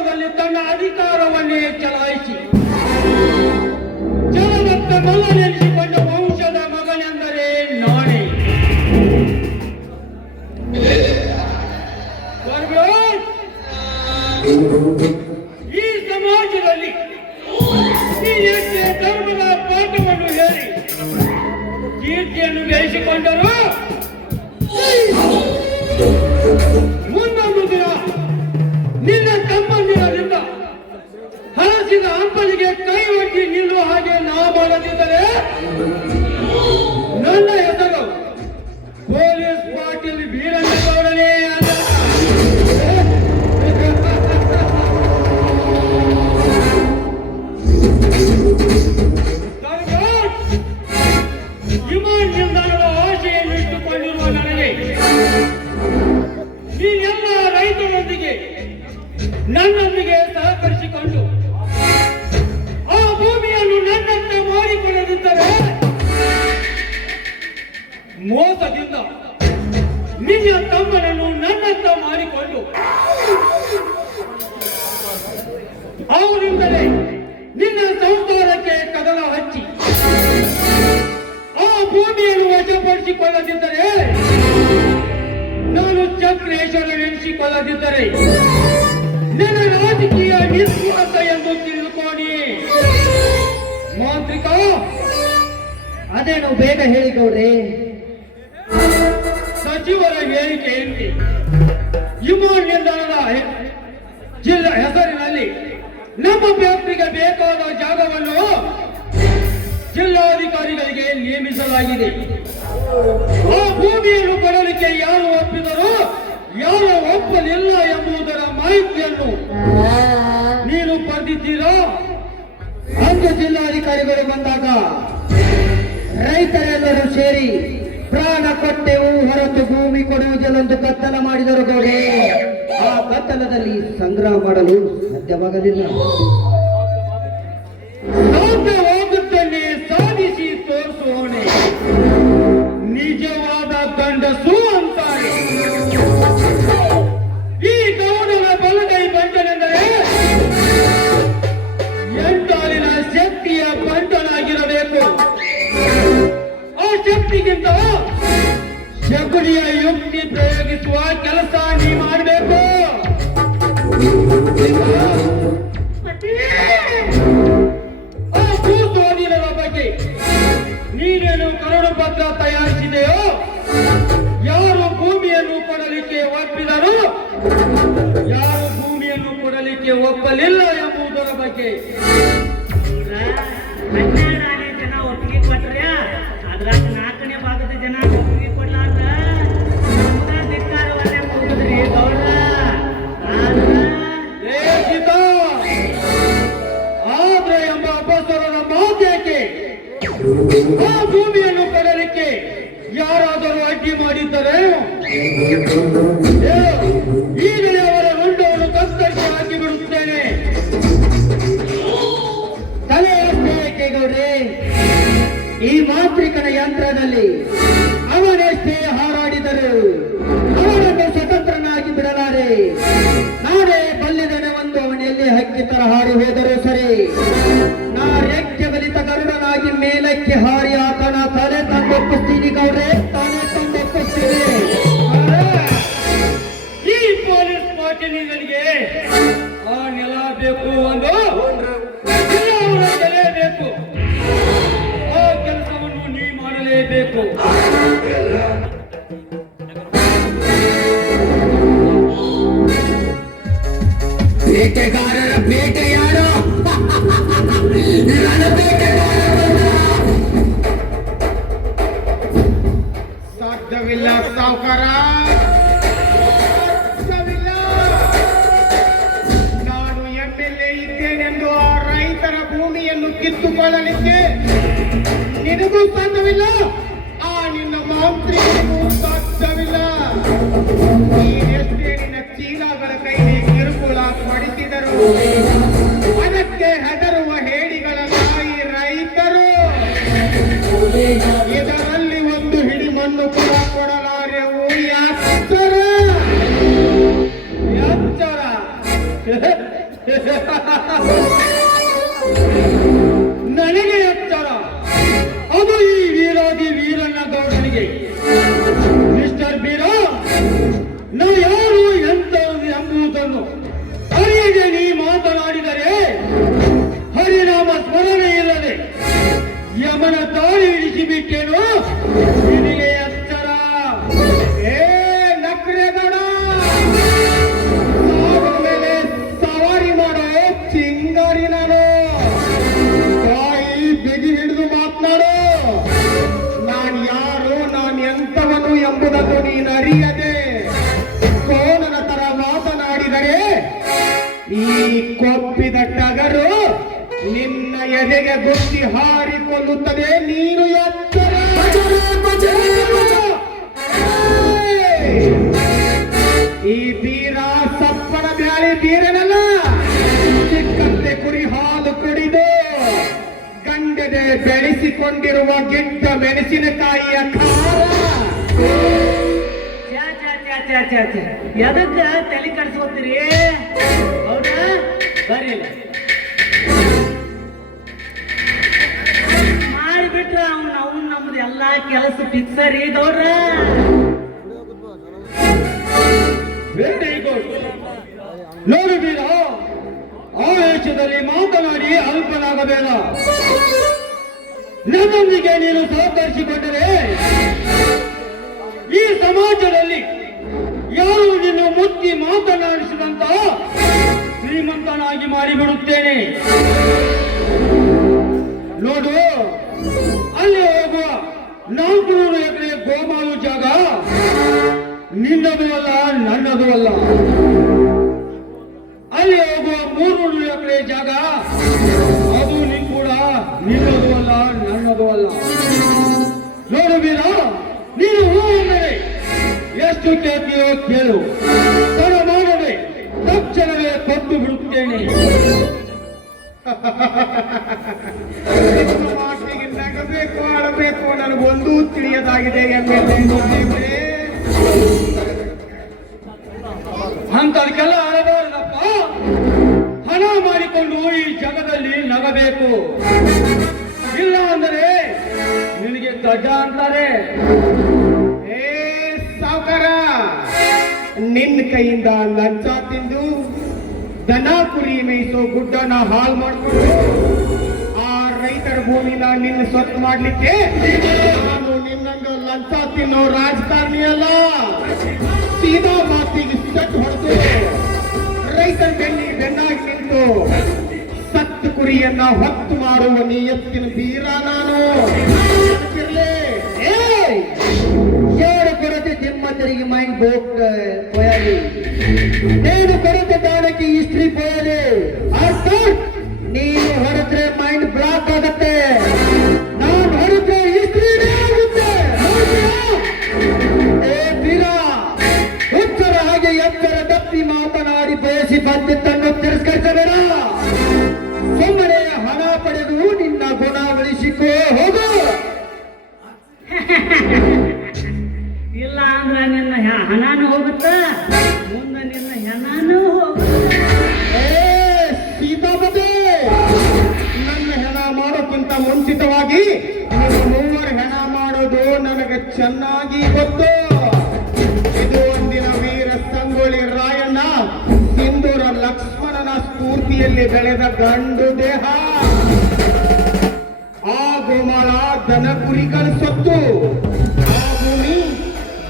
ಸ್ಥಾನದಲ್ಲಿ ತನ್ನ ಅಧಿಕಾರವನ್ನೇ ಚಲಾಯಿಸಿ ಜನಮತ್ತ ಮಲ್ಲನೆನಿಸಿಕೊಂಡ ವಂಶದ ಮಗನೆಂದರೆ ನಾನೇ. ಈ ಸಮಾಜದಲ್ಲಿ ನೀನೆಷ್ಟೇ ಧರ್ಮದ ಪಾಠವನ್ನು ಹೇಳಿ ಕೀರ್ತಿಯನ್ನು ಬೆಳೆಸಿಕೊಂಡರು ಮುಂದೊಂದು ದಿನ ನಿನ್ನ ತಮ್ಮಂದಿರದಿಂದ ಹಲಸಿದ ಹಂಪಲಿಗೆ ಕೈ ಒಡ್ಡಿ ನಿಲ್ಲುವ ಹಾಗೆ ನಾ ಮಾಡದಿದ್ದರೆ ನನ್ನ ಹೆಸರು ಪೊಲೀಸ್ ಪಾಟೀಲ್ ವೀರಣ್ಣಗೌಡನೇ ಅಲ್ಲ. ವಿಮಾನ ನಿಲ್ದಾಣದ ಆಶೆಯನ್ನು ಇಟ್ಟುಕೊಂಡಿರುವ ನನಗೆ ನೀನೆಲ್ಲ ರೈತರೊಂದಿಗೆ ನನ್ನೊಂದಿಗೆ ಸಹಕರಿಸಿಕೊಂಡು ಆ ಭೂಮಿಯನ್ನು ನನ್ನಂತೆ ಮಾಡಿಕೊಳ್ಳದಿದ್ದರೆ ಮೋಸದಿಂದ ನಿನ್ನ ತಮ್ಮನನ್ನು ನನ್ನಂತ ಮಾಡಿಕೊಂಡು ಅವರಿಂದಲೇ ನಿನ್ನ ಸಂಸಾರಕ್ಕೆ ಕದಲ ಹಚ್ಚಿ ಆ ಭೂಮಿಯನ್ನು ವಶಪಡಿಸಿಕೊಳ್ಳದಿದ್ದರೆ ನಾನು ಚಕ್ರೇಶ್ವರನೆನಿಸಿಕೊಳ್ಳದಿದ್ದರೆ ನನ್ನ ರಾಜಕೀಯ ನಿಸ್ವಾರ್ಥ ಎಂದು ತಿಳಿದುಕೊಳ್ಳಿ. ಮಾಂತ್ರಿಕ, ಅದೇನು ಬೇಗ ಹೇಳಿ ಗೌಡ್ರೆ. ಸಚಿವರ ಹೇಳಿಕೆಯಲ್ಲಿ ವಿಮಾನ ನಿಲ್ದಾಣದ ಜಿಲ್ಲಾ ಹೆಸರಿನಲ್ಲಿ ನಮ್ಮ ಫ್ಯಾಕ್ಟರಿಗೆ ಬೇಕಾದ ಜಾಗವನ್ನು ಜಿಲ್ಲಾಧಿಕಾರಿಗಳಿಗೆ ನೇಮಿಸಲಾಗಿದೆ. ಆ ಭೂಮಿಯನ್ನು ಕೊಡಲಿಕ್ಕೆ ಯಾರು ಒಪ್ಪಿದರೂ ಯಾರು ಒಪ್ಪಲಿಲ್ಲ ಎಂಬುದರ ಮಾಹಿತಿಯನ್ನು ನೀನು ಪಡೆದಿದ್ದೀರಾ? ಅಂದು ಜಿಲ್ಲಾಧಿಕಾರಿಗಳು ಬಂದಾಗ ರೈತರೆಲ್ಲರೂ ಸೇರಿ ಪ್ರಾಣ ಕೊಟ್ಟೆವು ಹೊರತು ಭೂಮಿ ಕೊಡುವುದಿಲ್ಲೊಂದು ಕತ್ತಲ ಮಾಡಿದರು ಗೌಡೆ. ಆ ಕತ್ತಲದಲ್ಲಿ ಸಂಗ್ರಹ ಮಾಡಲು ಸಾಧ್ಯವಾಗಲಿಲ್ಲ. ಸಾಧ್ಯವಾಗುತ್ತಲೇ ಸಾಧಿಸಿ ತೋರಿಸುವವನೇ ನಿಜವಾದ ಗಂಡಸು ಅಂತಾರೆ. ಈ ಗೌಡನ ಬಲಗೈ ಬಂಟನೆಂದರೆ ಎಂಟಾಲಿನ ಶಕ್ತಿಯ ಬಂಟನಾಗಿರಬೇಕು. ಆ ಶಕ್ತಿಗಿಂತ ಶಕುನಿಯ ಯುಕ್ತಿ ಪ್ರಯೋಗಿಸುವ ಕೆಲಸ ನೀ ಮಾಡಬೇಕು. ಆ ಭೂಸ್ವಾಧೀನದ ಬಗ್ಗೆ ನೀನೇನು ಕರಡು ಪತ್ರ ತಯಾರಿಸಿದೆಯೋ? ಯಾರು ಭೂಮಿಯನ್ನು ಕೊಡಲಿಕ್ಕೆ ಒಪ್ಪಿದರು, ಯಾರು ಭೂಮಿಯನ್ನು ಕೊಡಲಿಕ್ಕೆ ಒಪ್ಪಲಿಲ್ಲ ಎಂಬುದರ ಬಗ್ಗೆ 12 ಜನ ಒಪ್ಪಿಗೆ ಕೊಟ್ರೆ ಅದ್ರಾಗ 4ನೇ ಭಾಗದ ಜನ ಒಪ್ಪಿಗೆ ಕೊಡ್ಲಾರ್ದ ಧಿಕ್ಕಾರವನ್ನೇ ಮುಗಿದ್ರಿ ಗೌಡ್ರ. ಆದ್ರೆ ಎಂಬ ಅಪಸರದ ಮಾತ್ಯಾಕೆ? ಆ ಭೂಮಿಯನ್ನು ಕೊಡಲಿಕ್ಕೆ ಯಾರಾದರೂ ಅಡ್ಡಿ ಮಾಡಿದ್ದರೆ ಈಗಲೇ ಅವರ ರುಂಡವನ್ನು ಕತ್ತರಿಸಿ ಹಾಕಿ ಬಿಡುತ್ತೇನೆ. ತಲೆ ಏಕೆ ಗೌಡ್ರೆ? ಈ ಮಾಂತ್ರಿಕನ ಯಂತ್ರದಲ್ಲಿ ಅವನೆಷ್ಟೇ ಹಾರಾಡಿದರು ಅವನನ್ನು ಸ್ವತಂತ್ರನಾಗಿ ಬಿಡಲಾರೆ. ನಾನೇ ಬಲ್ಲಿದನೆ ಒಂದು ಅವನೆಲ್ಲಿ ಹಕ್ಕಿ ತರ ಹಾರಿ ಹೋದರೂ ಸರಿ, ನಾ ರೆಕ್ಕೆ ಬಲಿತ ಗರುಡನಾಗಿ ಮೇಲಕ್ಕೆ ಹಾರಿ ಆತನ ತಲೆ ತಂದೊಪ್ಪಿಸ್ತೀನಿ ಗೌಡ್ರೆ, ತಾನೇ ತಂದೊಪ್ಪಿಸ್ತೀನಿ. ಈ ಪೊಲೀಸ್ ಪಾಟೀಲಿಗಳಿಗೆ ಆ ನೆಲ ಬೇಕು, ಒಂದು ತಲೆ ಬೇಕು. ಆ ಕೆಲಸವನ್ನು ನೀ ಮಾಡಲೇಬೇಕು. ಬೇಟೆಗಾರರ ಬೇಟೆಯಾಡೋ ಸಾಧ್ಯವಿಲ್ಲ ಸಾವುಕಾರ, ಸಾಧ್ಯವಿಲ್ಲ. ನಾನು MLA ಇದ್ದೇನೆಂದು ಆ ರೈತರ ಭೂಮಿಯನ್ನು ಕಿತ್ತುಕೊಳ್ಳಲಿಕ್ಕೆ ನಿನಗೂ ಸಾಧ್ಯವಿಲ್ಲ, ಆ ನಿನ್ನ ಮಂತ್ರಿಗೂ ಸಾಧ್ಯವಿಲ್ಲ. ನೀನೆಷ್ಟೇ ನಿನ್ನ ಚೀಲಗಳ ಕೈಗೆ ಕಿರುಕುಳ ಪಡಿಸಿದರು ಅದಕ್ಕೆ ಹೆದರುವ ಹೇಡಿಗಳ ತಾಯಿ ರೈತರು. ಇದರಲ್ಲಿ ಒಂದು ಹಿಡಿ ಮಣ್ಣು ಕೂಡ ಕೊಡಲಾರೆವು. ಎಚ್ಚರ, ಎಚ್ಚರ. ನನಗೆ ಎಚ್ಚರ, ಅದು ಈ ವೀರಾದಿ ವೀರಣ್ಣ ಗೌಡನಿಗೆ. ಮಿಸ್ಟರ್ ಬೀರ, ನಾವು ಯಾರು ಎಂತವರು ಎಂಬುದನ್ನು ಅರಿಯದೆ ನೀ ಮಾತನಾಡಿದರೆ ಹರಿನಾಮ ಸ್ಮರಣೆ ಇಲ್ಲದೆ ಯಮನ ತಾಳಿ ಇಳಿಸಿಬಿಟ್ಟೇನು. ನಿನಗೆ ಎಚ್ಚರ. ಏ ನಕ್ರೇಗೌಡ, ಸಾವಿನ ಮೇಲೆ ಸವಾರಿ ಮಾಡೋ ಚಿಂಗಾರಿ ನಾನು. ಬಾಯಿ ಬಿಗಿ ಹಿಡಿದು ಮಾತನಾಡು. ನಾನು ಯಾರು, ನಾನು ಎಂತವನು ಎಂಬುದನ್ನು ನೀನು ಅರಿಯದೆ ಕೋನನ ತರ ಮಾತನಾಡಿದರೆ ಈ ಕೊಪ್ಪಿದ ಟಗರು ನಿನ್ನ ಎದೆಗೆ ಗುದ್ದಿ ಹಾರಿಕೊಳ್ಳುತ್ತದೆ. ನೀನು ಎಚ್ಚರ. ಈ ಬೀರ ಸಪ್ಪನ ಬ್ಯಾಳಿ ಬೀರನಲ್ಲ, ಚಿಕ್ಕಂತೆ ಕುರಿ ಹಾಲು ಕುಡಿದು ಗಂಡದೆ ಬೆಳೆಸಿಕೊಂಡಿರುವ ಗಿಡ್ಡ ಮೆಣಸಿನಕಾಯಿಯ ಖಾರ. ಎದಕ್ಕ ತಲೆ ಕಡಿಸ್ಕೊತೀರಿ? ಹೌದಾ? ಬರ್ರಿ ಮಾಡಿಬಿಟ್ರ ಅವ್ನು ನಮ್ದು ಎಲ್ಲಾ ಕೆಲಸ ಫಿಕ್ಸರಿ ಗೌಡ್ರ. Very good. ನೋಡು ಬೀರ, ಆವೇಶದಲ್ಲಿ ಮಾತನಾಡಿ ಅಲ್ಪನಾಗಬೇಡ. ನನ್ನೊಂದಿಗೆ ನೀನು ಸಹಕರಿಸಿಕೊಂಡರೆ ಈ ಸಮಾಜದಲ್ಲಿ ಯಾರು ನಿನ್ನ ಮುತ್ತಿ ಮಾತನಾಡಿಸಿದಂತ ಶ್ರೀಮಂತನಾಗಿ ಮಾಡಿಬಿಡುತ್ತೇನೆ. ನೋಡು, ಅಲ್ಲಿ ಹೋಗುವ 400 ಎಕರೆ ಗೋಮಾಳು ಜಾಗ ನಿನ್ನದು ಅಲ್ಲ, ನನ್ನದು ಅಲ್ಲ. ಅಲ್ಲಿ ಹೋಗುವ 300 ಎಕರೆ ಜಾಗ ಅದು ಕೂಡ ನಿನ್ನದು ಅಲ್ಲ, ನನ್ನದು ಅಲ್ಲ. ನೋಡು ಬೀರ, ನೀನು ಹೂ ಅಂದರೆ ಎಷ್ಟು ಕೇಳ್ತೀಯೋ ಕೇಳು. ತಡ ಮಾಡದೆ ತಕ್ಷಣವೇ ಕೊಟ್ಟು ಬಿಡುತ್ತೇನೆ. ಮಾತಿಗೆ ನಗಬೇಕು, ಆಡಬೇಕು, ನನಗೊಂದೂ ತಿಳಿಯದಾಗಿದೆ ಎಂಬುದೇ. ಅಂತದಕ್ಕೆಲ್ಲ ಆಡಬಾರದಪ್ಪ. ಹಣ ಮಾಡಿಕೊಂಡು ಈ ಜಗದಲ್ಲಿ ನಗಬೇಕು. ಇಲ್ಲ ಅಂದರೆ ನಿನಗೆ ಗಡ್ಡ ಅಂತಾರೆ. ಏ ಸಾವುಕಾರ, ನಿನ್ನ ಕೈಯಿಂದ ಲಂಚ ತಿಂದು ದನ ಕುರಿ ಮೇಯಿಸೋ ಗುಡ್ಡನ ಹಾಳು ಮಾಡಿಕೊಂಡು ಆ ರೈತರ ಭೂಮಿನ ನಿನ್ನ ಸ್ವತ್ತು ಮಾಡ್ಲಿಕ್ಕೆ ನಾನು ನಿನ್ನೊಂದು ಲಂಚ ತಿನ್ನೋ ರಾಜಕಾರಣಿ ಅಲ್ಲ. ಸೀದಾ ಮಾತಿಗೆ ಸೆಟ್ ಹೊಡೆದು ರೈತರ ಬೆನ್ನಿಗೆ ಬೆನ್ನಾಗಿ ನಿಂತು ಸತ್ತು ಕುರಿಯನ್ನ ಹೊತ್ತು ಮಾಡುವ ನಿಯತ್ತಿನ ಬೀರ ನಾನು. ಏಳು ಕೊರತೆ ತಿಮ್ಮತ್ತರಿಗೆ ಮೈಂಡ್ ಬೋಕ್ ಪೋಯಾಲಿ, ನೇನು ಕೊರತೆ ದಾನಕ್ಕೆ ಇಸ್ತ್ರಿ ಪೋಯಾಲಿ. ಅರ್ಥ, ನೀನು ಹೊರಟ್ರೆ ಮೈಂಡ್ ಬ್ಲಾಕ್ ಆಗುತ್ತೆ, ನಾನು ಹೊರಟ್ರೆ ಇಸ್ತ್ರಿನೇ ಆಗುತ್ತೆ. ಏ ಬೀರ, ಹುಚ್ಚರ ಹಾಗೆ ಎಚ್ಚರ ತಪ್ಪಿ ಮಾತನಾಡಿ ಬಯಸಿ ಬಂದಿದ್ದನ್ನು ತಿರಸ್ಕರಿಸಬೇಡ. ಸುಮ್ಮನೆ ಹಣ ಪಡೆದು ನಿನ್ನ ಗುಣ ಉಳಿಸಿಕೋ, ಹೋಗು. ಇಲ್ಲ ಅಂದ್ರ ನಿನ್ನ ಹಣನೂ ಹೋಗುತ್ತ, ಮುಂದೆ ನಿನ್ನ ಹೆಣನೂ ಹೋಗುತ್ತೆ. ಸೀತಾಪತಿ, ನನ್ನ ಹೆಣ ಮಾಡೋಕ್ಕಿಂತ ಮುಂಚಿತವಾಗಿ ನೀವು ಮೂವರ ಹೆಣ ಮಾಡೋದು ನನಗೆ ಚೆನ್ನಾಗಿ ಗೊತ್ತು. ಇದು ಒಂದಿನ ವೀರ ಸಂಗೊಳ್ಳಿ ರಾಯಣ್ಣ ಸಿಂಧೂರ ಲಕ್ಷ್ಮಣನ ಸ್ಫೂರ್ತಿಯಲ್ಲಿ ಬೆಳೆದ ಗಂಡು ದೇಹ. ಆ ಗೋಮಾಳ ದನ ಕುರಿಗಳ ಸೊತ್ತು, ಆ ಭೂಮಿ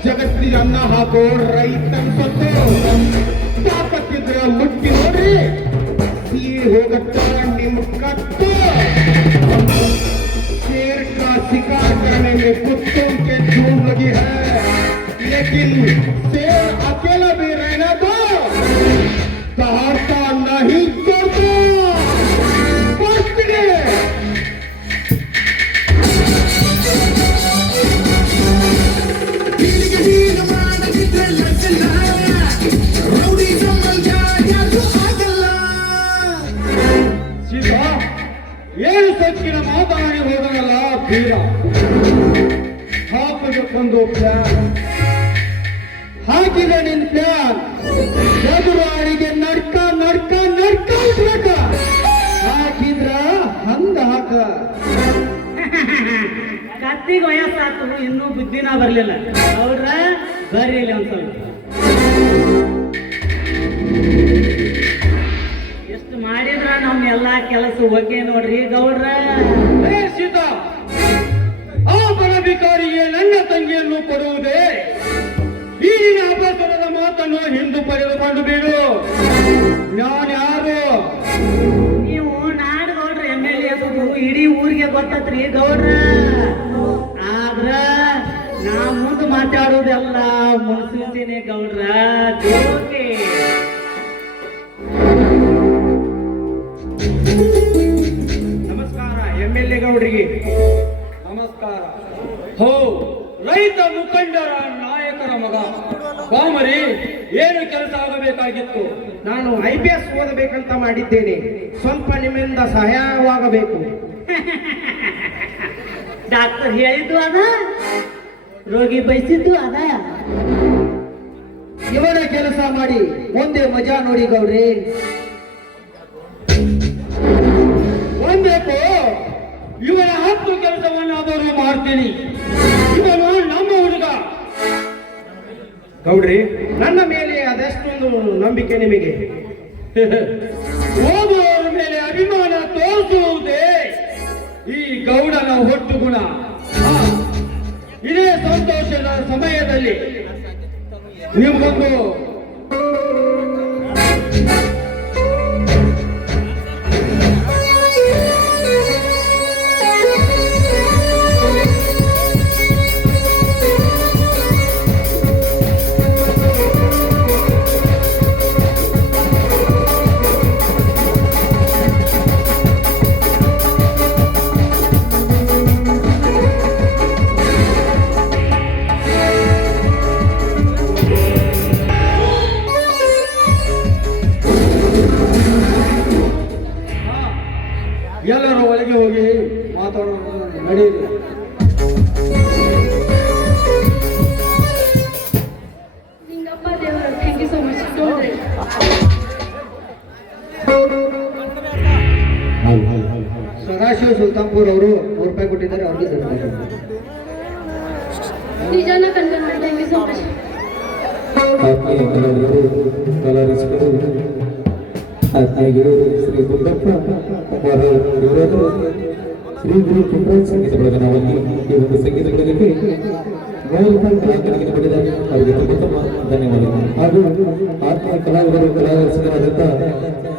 ಜಗತ್ತಿಗೆ ಅನ್ನ ಹಾಕೋ ರೈತನ ಸೊತ್ತು. ತಾಕತ್ತಿದ್ರ ಮುಟ್ಟಿ ನೋಡ್ರಿ, ಸೀಳಿ ಹೋಗತ್ತ ನಿಮ್ ಕತ್ತು. शेर का शिकार करने में कुत्तों के झूम लगी है, लेकिन शेर अकेला भी रहना दो, दहाड़ता नहीं तोड़ता। ಸೀತಾ, ಏನು ಸಚ್ಚಿನ ಮಾತನಾಡಿ ಹೋದನಲ್ಲ ಬೀರ. ಹಾಕಬೇಕೊಂದು ಪ್ಲಾನ್ ಹಾಕಿದ ನಿನ್ ಪ್ಲಾನ್ ಅತ್ತಿಗೆ ವಯಸ್ಸಾತು ಇನ್ನೂ ಬುದ್ಧಿನ ಬರ್ಲಿಲ್ಲ. ಗೌಡ್ರ ಬರ್ರಿ ಇಲ್ಲಿ ಒಂದ್ ಸ್ವಲ್ಪ. ಎಷ್ಟು ಮಾಡಿದ್ರ ನಮ್ ಎಲ್ಲಾ ಕೆಲಸ ಓಕೆ ನೋಡ್ರಿ ಗೌಡ್ರ. ಹೇ ಸೀತಾ, ಆ ಬಡ ಭಿಕಾರಿಗೆ ನನ್ನ ತಂಗಿಯನ್ನು ಕೊಡುವುದೇ? ಈ ನಿನ್ನ ಅಪಸರದ ಮಾತನ್ನು ಹಿಂದು ಪಡೆದುಕೊಂಡು ಬಿಡು. ನಾನ್ಯಾರು? ನೀವು ನಾಡ್ ಗೌಡ್ರ MLA ಅನ್ನೋದು ಇಡೀ ಊರಿಗೆ ಗೊತ್ತತ್ರಿ ಗೌಡ್ರ. ಆದ್ರ ನಾ ಮುಂದೆ ಮಾತಾಡೋದೆಲ್ಲ ಮುನ್ಸೂಚನೆ ಗೌಡ್ರ. ಜೋಕೆ ನಮಸ್ಕಾರ MLA ಗೌಡ್ರಿಗೆ. ನಮಸ್ಕಾರ. ಹೋ, ರೈತ ಮುಖಂಡರ ನಾಯಕರ ಮಗ ಬಾಮರಿ, ಏನು ಕೆಲಸ ಆಗಬೇಕಾಗಿತ್ತು? ನಾನು IPS ಓದಬೇಕಂತ ಮಾಡಿದ್ದೇನೆ, ಸ್ವಲ್ಪ ನಿಮ್ಮಿಂದ ಸಹಾಯವಾಗಬೇಕು. ಡಾಕ್ಟರ್ ಹೇಳಿದ್ದು ಅದ, ರೋಗಿ ಬಯಸಿದ್ದು ಅದ. ಇವನ ಕೆಲಸ ಮಾಡಿ ಒಂದೇ ಮಜಾ ನೋಡಿ ಗೌಡ್ರಿ. ಒಂದೇಕೋ ಇವನ 10 ಕೆಲಸವನ್ನಾದರೂ ಮಾಡ್ತೀನಿ. ಇವನು ನಮ್ಮ ಹುಡುಗ. ಗೌಡ್ರಿ, ನನ್ನ ಮೇಲೆ ಅದೆಷ್ಟೊಂದು ನಂಬಿಕೆ ನಿಮಗೆ? ಓದುವವರ ಮೇಲೆ ಅಭಿಮಾನ ತೋರಿಸುವುದೇ ಈ ಗೌಡನ ಹೊಟ್ಟು ಗುಣ. ಹಾ, ಇದೇ ಸಂತೋಷದ ಸಮಯದಲ್ಲಿ ನಿಮಗೊಂದು ಎಲ್ಲರೂ ಒಳಗೆ ಹೋಗಿ ಮಾತಾಡೋದು ನಡೆಯಿರಿ. Ningappa Devara, thank you so much. Don't worry. Sadashiva Sultanpur ಅವರು ₹100 ಕೊಟ್ಟಿದ್ದಾರೆ, ಅವ್ರಿಗೆ ಧನ್ಯವಾದ. ನಿಜಾನ ಕನ್ಫರ್ಮ್ ಮಾಡಿ, ಥ್ಯಾಂಕ್ ಯು ಸೋ ಮಚ್. ಆತ್ಮೀಯ ಕಲಾವಿದರು, ಆತ್ಮೀಯ ಗೆಳೆಯರು ಶ್ರೀ ಗುಡ್ಡಪ್ಪ ಅವರ ಇವರನ್ನು ಶ್ರೀ ಗುರು ಕುಂಬ್ರಾಜ್ ಸಂಗೀತ ಬಳಗನ ವತಿಯಿಂದ ಈ ಒಂದು ಸಂಗೀತ ಬಳಗಕ್ಕೆ ₹100 ಪಡೆದಿದ್ದಾರೆ. ಅವರಿಗೆ ತುಂಬ ಧನ್ಯವಾದಗಳು. ಹಾಗೂ ಆತ್ಮೀಯ ಕಲಾವಿದರು ಕಲಾವಿದರಾದಂಥ